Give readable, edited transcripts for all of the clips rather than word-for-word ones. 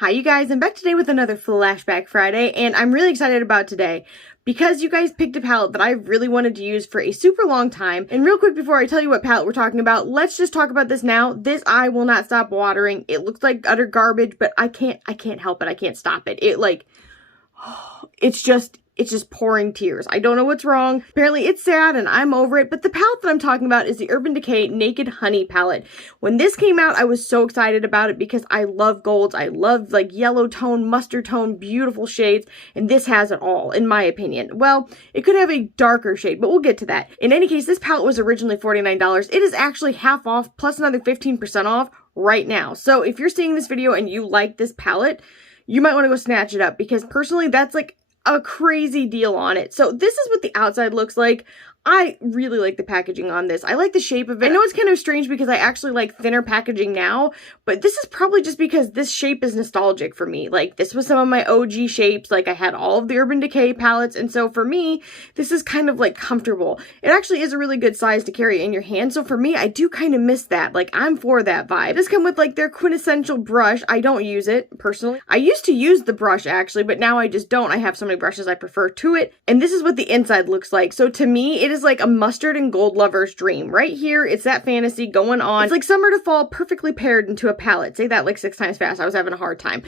Hi you guys, I'm back today with another Flashback Friday, and I'm really excited about today because you guys picked a palette that I really wanted to use for a super long time. And real quick before I tell you what palette we're talking about, let's just talk about this now. This eye will not stop watering. It looks like utter garbage, but I can't help it. I can't stop it. It's just pouring tears. I don't know what's wrong. Apparently it's sad and I'm over it, but the palette that I'm talking about is the Urban Decay Naked Honey palette. When this came out, I was so excited about it because I love golds. I love like yellow tone, mustard tone, beautiful shades, and this has it all, in my opinion. Well, it could have a darker shade, but we'll get to that. In any case, this palette was originally $49. It is actually half off plus another 15% off right now. So if you're seeing this video and you like this palette, you might want to go snatch it up because personally, that's like a crazy deal on it. So this is what the outside looks like. I really like the packaging on this. I like the shape of it. I know it's kind of strange because I actually like thinner packaging now, but this is probably just because this shape is nostalgic for me. Like, this was some of my OG shapes. Like, I had all of the Urban Decay palettes, and so for me, this is kind of like comfortable. It actually is a really good size to carry in your hand, so for me, I do kind of miss that. Like, I'm for that vibe. This come with like their quintessential brush. I don't use it, personally. I used to use the brush, actually, but now I just don't. I have so many brushes I prefer to it, and this is what the inside looks like. So to me, it is like a mustard and gold lover's dream. Right here, it's that fantasy going on. It's like summer to fall perfectly paired into a palette. Say that like 6 times fast. I was having a hard time.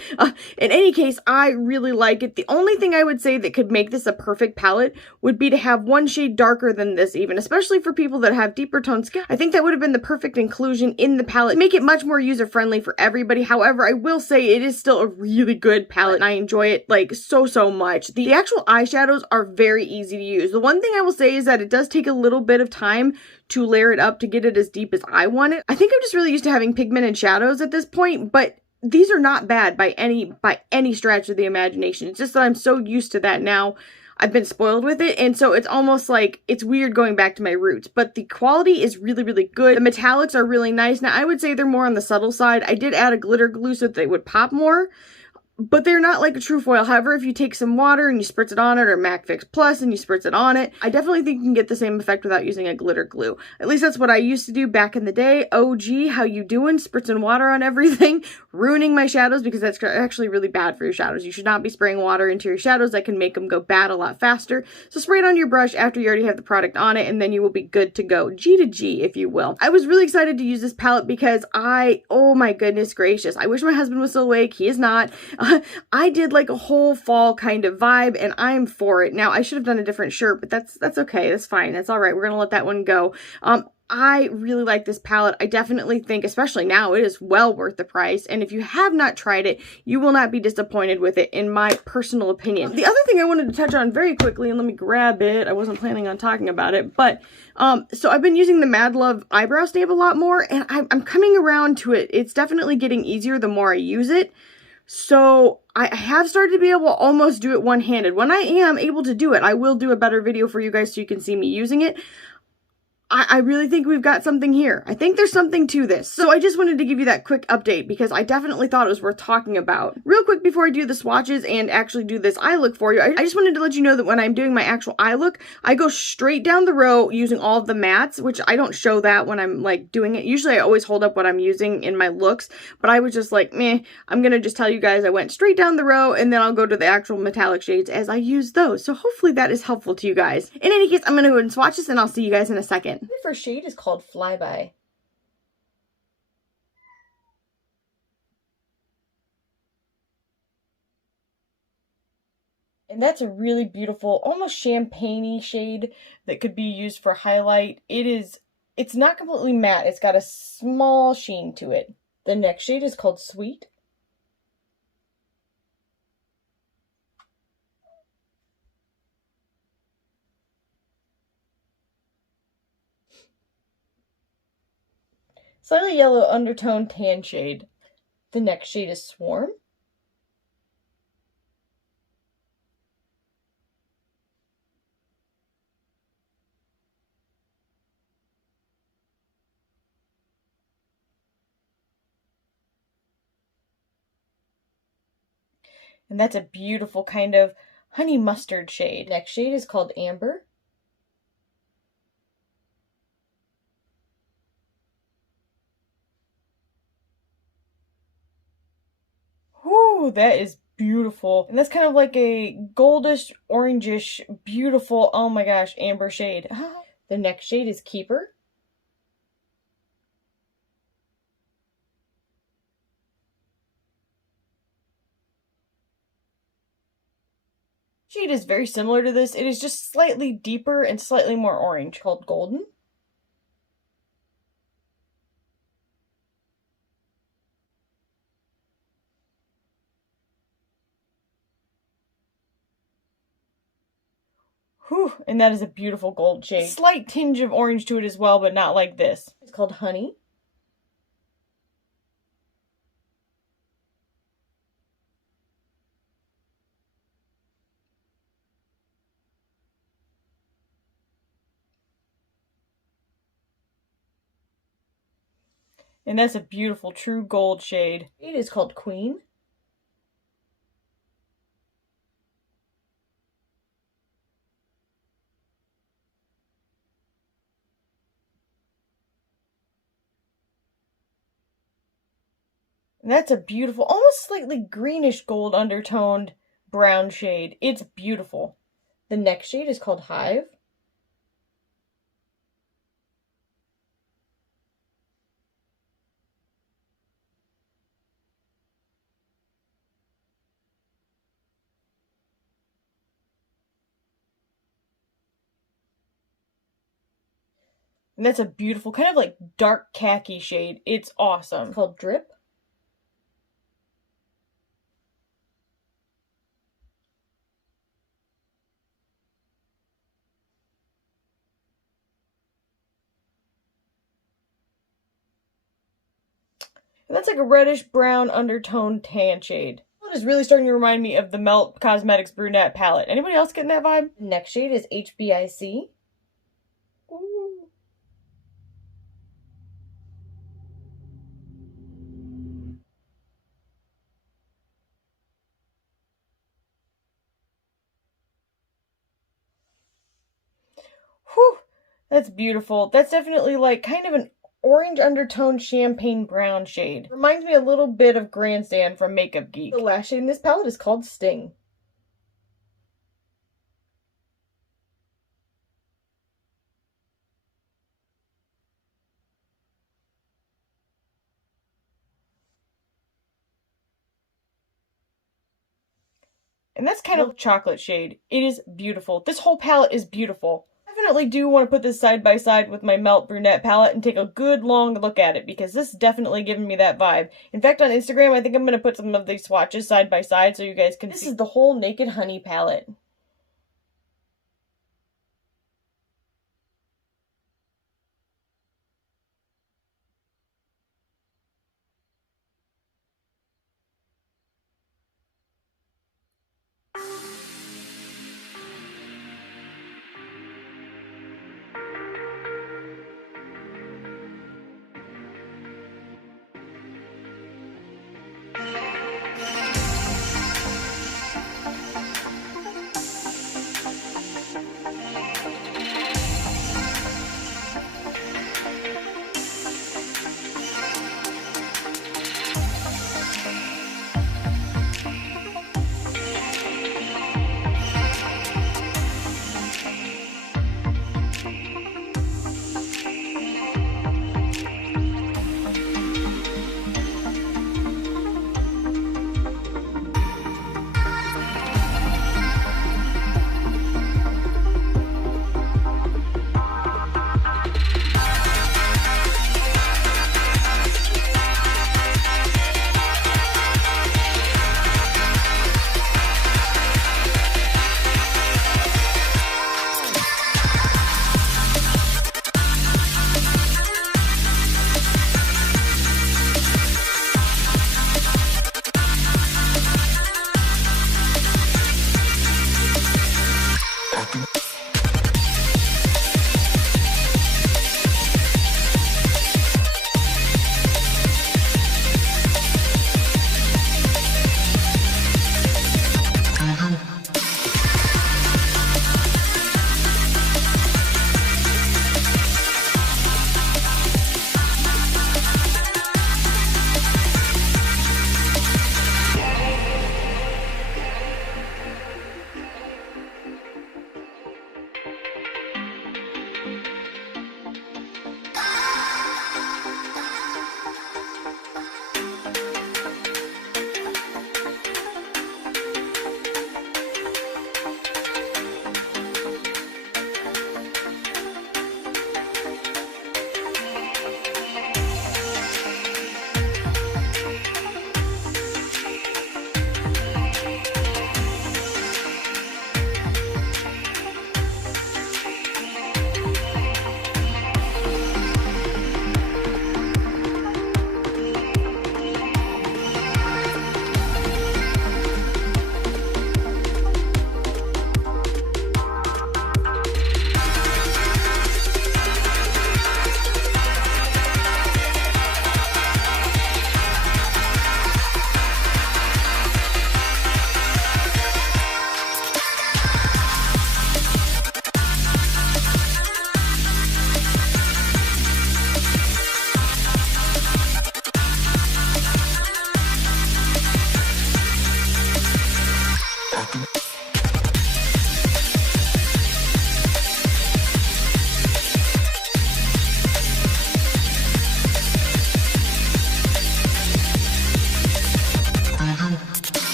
In any case, I really like it. The only thing I would say that could make this a perfect palette would be to have one shade darker than this even, especially for people that have deeper tone skin. I think that would have been the perfect inclusion in the palette, make it much more user-friendly for everybody. However, I will say it is still a really good palette and I enjoy it like so much. The actual eyeshadows are very easy to use. The one thing I will say is that it does take a little bit of time to layer it up to get it as deep as I want it. I think I'm just really used to having pigmented shadows at this point, but these are not bad by any stretch of the imagination. It's just that I'm so used to that now. I've been spoiled with it, and so it's almost like it's weird going back to my roots, but the quality is really good. The metallics are really nice. Now, I would say they're more on the subtle side. I did add a glitter glue so that they would pop more, but they're not like a true foil. However, if you take some water and you spritz it on it, or MAC Fix Plus and you spritz it on it, I definitely think you can get the same effect without using a glitter glue. At least that's what I used to do back in the day. OG, how you doing? Spritzing water on everything, ruining my shadows because that's actually really bad for your shadows. You should not be spraying water into your shadows. That can make them go bad a lot faster. So spray it on your brush after you already have the product on it, and then you will be good to go. G to G, if you will. I was really excited to use this palette because oh my goodness gracious, I wish my husband was still awake. He is not. I did like a whole fall kind of vibe, and I'm for it. Now, I should have done a different shirt, but that's okay. That's fine. That's all right. We're gonna let that one go. I really like this palette. I definitely think, especially now, it is well worth the price. And if you have not tried it, you will not be disappointed with it, in my personal opinion. The other thing I wanted to touch on very quickly, and let me grab it. I wasn't planning on talking about it, but so I've been using the Mad Love eyebrow stamp a lot more, and I'm coming around to it. It's definitely getting easier the more I use it. So I have started to be able to almost do it one-handed. When I am able to do it, I will do a better video for you guys so you can see me using it. I really think we've got something here. I think there's something to this. So I just wanted to give you that quick update because I definitely thought it was worth talking about. Real quick before I do the swatches and actually do this eye look for you, I just wanted to let you know that when I'm doing my actual eye look, I go straight down the row using all of the mattes, which I don't show that when I'm like doing it. Usually I always hold up what I'm using in my looks, but I was just like, meh, I'm gonna just tell you guys I went straight down the row and then I'll go to the actual metallic shades as I use those. So hopefully that is helpful to you guys. In any case, I'm gonna go ahead and swatch this and I'll see you guys in a second. The first shade is called Flyby. And that's a really beautiful, almost champagne-y shade that could be used for highlight. It's not completely matte. It's got a small sheen to it. The next shade is called Sweet. Slightly yellow undertone tan shade. The next shade is Swarm. And that's a beautiful kind of honey mustard shade. Next shade is called Amber. Whew. Ooh, that is beautiful. And that's kind of like a goldish, orangish, beautiful, oh my gosh, amber shade. The next shade is Keeper. Shade is very similar to this. It is just slightly deeper and slightly more orange, called Golden. Whew, and that is a beautiful gold shade. A slight tinge of orange to it as well, but not like this. It's called Honey. And that's a beautiful true gold shade. It is called Queen. And that's a beautiful, almost slightly greenish gold undertoned brown shade. It's beautiful. The next shade is called Hive. And that's a beautiful, kind of like dark khaki shade. It's awesome. It's called Drip. And that's like a reddish brown undertone tan shade. It is really starting to remind me of the Melt Cosmetics Brunette palette. Anybody else getting that vibe? Next shade is HBIC. Ooh. Whew, that's beautiful. That's definitely like kind of an orange undertone champagne brown shade. Reminds me a little bit of Grandstand from Makeup Geek. The last shade in this palette is called Sting. And that's kind of chocolate shade. It is beautiful. This whole palette is beautiful. I definitely do want to put this side by side with my Melt Brunette palette and take a good long look at it because this is definitely giving me that vibe. In fact, on Instagram, I think I'm going to put some of these swatches side by side so you guys can see. This is the whole Naked Honey palette.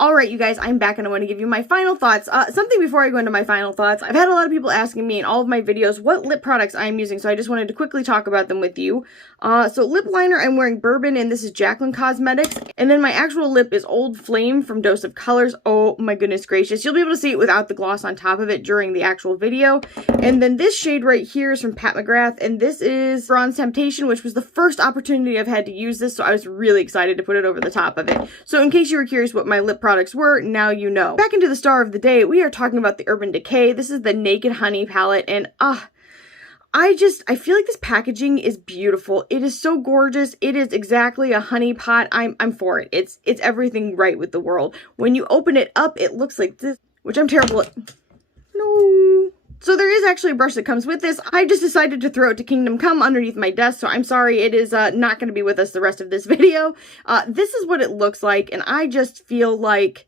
Alright, you guys, I'm back and I want to give you my final thoughts. Something before I go into my final thoughts. I've had a lot of people asking me in all of my videos what lip products I'm using, so I just wanted to quickly talk about them with you. So lip liner, I'm wearing Bourbon, and this is Jaclyn Cosmetics. And then my actual lip is Old Flame from Dose of Colors. Oh my goodness gracious. You'll be able to see it without the gloss on top of it during the actual video. And then this shade right here is from Pat McGrath, and this is Bronze Temptation, which was the first opportunity I've had to use this, so I was really excited to put it over the top of it. So in case you were curious what my lip products were, now you know. Back into the star of the day, we are talking about the Urban Decay. This is the Naked Honey palette, and I feel like this packaging is beautiful. It is so gorgeous. It is exactly a honey pot. I'm for it. It's everything right with the world. When you open it up, it looks like this, which I'm terrible at. No. So there is actually a brush that comes with this. I just decided to throw it to Kingdom Come underneath my desk, so I'm sorry it is not going to be with us the rest of this video. This is what it looks like, and I just feel like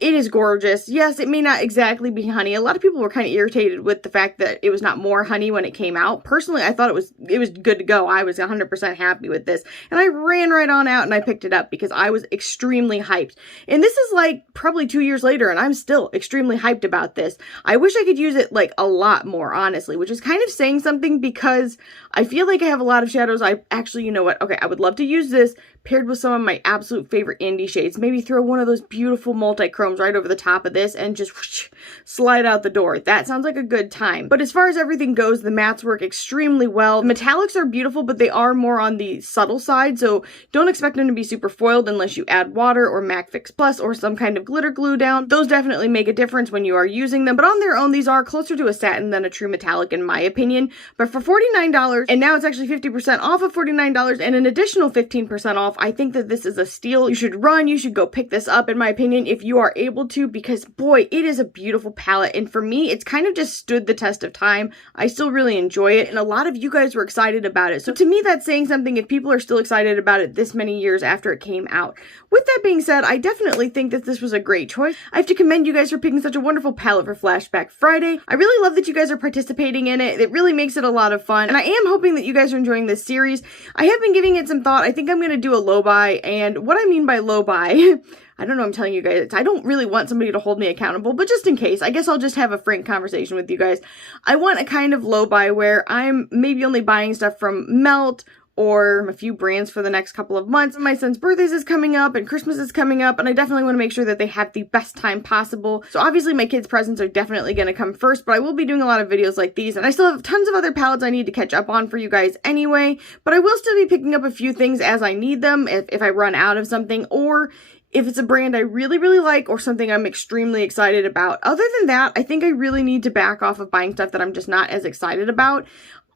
it is gorgeous. Yes, it may not exactly be honey. A lot of people were kind of irritated with the fact that it was not more honey when it came out. Personally, I thought it was good to go. I was 100% happy with this. And I ran right on out and I picked it up because I was extremely hyped. And this is like probably 2 years later and I'm still extremely hyped about this. I wish I could use it like a lot more, honestly, which is kind of saying something because I feel like I have a lot of shadows. I actually, you know what? Okay, I would love to use this paired with some of my absolute favorite Indi shades. Maybe throw one of those beautiful multi-chromes right over the top of this and just whoosh, slide out the door. That sounds like a good time. But as far as everything goes, the mattes work extremely well. The metallics are beautiful, but they are more on the subtle side, so don't expect them to be super foiled unless you add water or MAC Fix Plus or some kind of glitter glue down. Those definitely make a difference when you are using them, but on their own, these are closer to a satin than a true metallic in my opinion. But for $49, and now it's actually 50% off of $49 and an additional 15% off, I think that this is a steal. You should run, you should go pick this up in my opinion if you are able to, because boy, it is a beautiful palette, and for me, it's kind of just stood the test of time. I still really enjoy it, and a lot of you guys were excited about it, so to me that's saying something if people are still excited about it this many years after it came out. With that being said, I definitely think that this was a great choice. I have to commend you guys for picking such a wonderful palette for Flashback Friday. I really love that you guys are participating in it. It really makes it a lot of fun, and I am hoping that you guys are enjoying this series. I have been giving it some thought. I think I'm going to do a low buy, and what I mean by low buy, I don't know, I'm telling you guys, I don't really want somebody to hold me accountable, but just in case, I guess I'll just have a frank conversation with you guys. I want a kind of low buy where I'm maybe only buying stuff from Melt or a few brands for the next couple of months. My son's birthdays is coming up and Christmas is coming up, and I definitely want to make sure that they have the best time possible. So obviously my kids' presents are definitely going to come first, but I will be doing a lot of videos like these, and I still have tons of other palettes I need to catch up on for you guys anyway, but I will still be picking up a few things as I need them if I run out of something, or if it's a brand I really, really like or something I'm extremely excited about. Other than that, I think I really need to back off of buying stuff that I'm just not as excited about.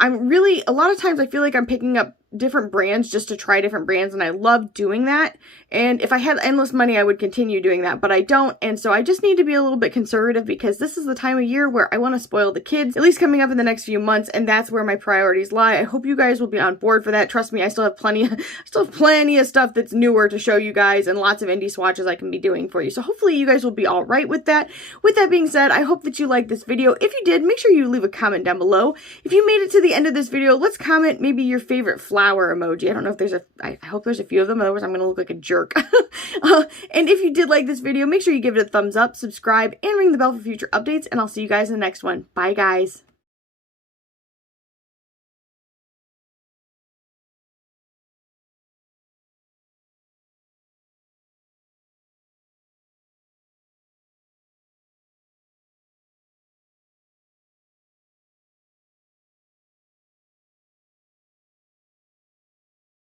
A lot of times I feel like I'm picking up different brands just to try different brands, and I love doing that. And if I had endless money, I would continue doing that, but I don't, and so I just need to be a little bit conservative because this is the time of year where I want to spoil the kids, at least coming up in the next few months, and that's where my priorities lie. I hope you guys will be on board for that. Trust me, I still have plenty of stuff that's newer to show you guys, and lots of indie swatches I can be doing for you. So hopefully you guys will be all right with that. With that being said, I hope that you liked this video. If you did, make sure you leave a comment down below. If you made it to the end of this video, let's comment maybe your favorite flower emoji. I don't know if there's I hope there's a few of them, otherwise I'm going to look like a jerk. And if you did like this video, make sure you give it a thumbs up, subscribe, and ring the bell for future updates, and I'll see you guys in the next one. Bye, guys.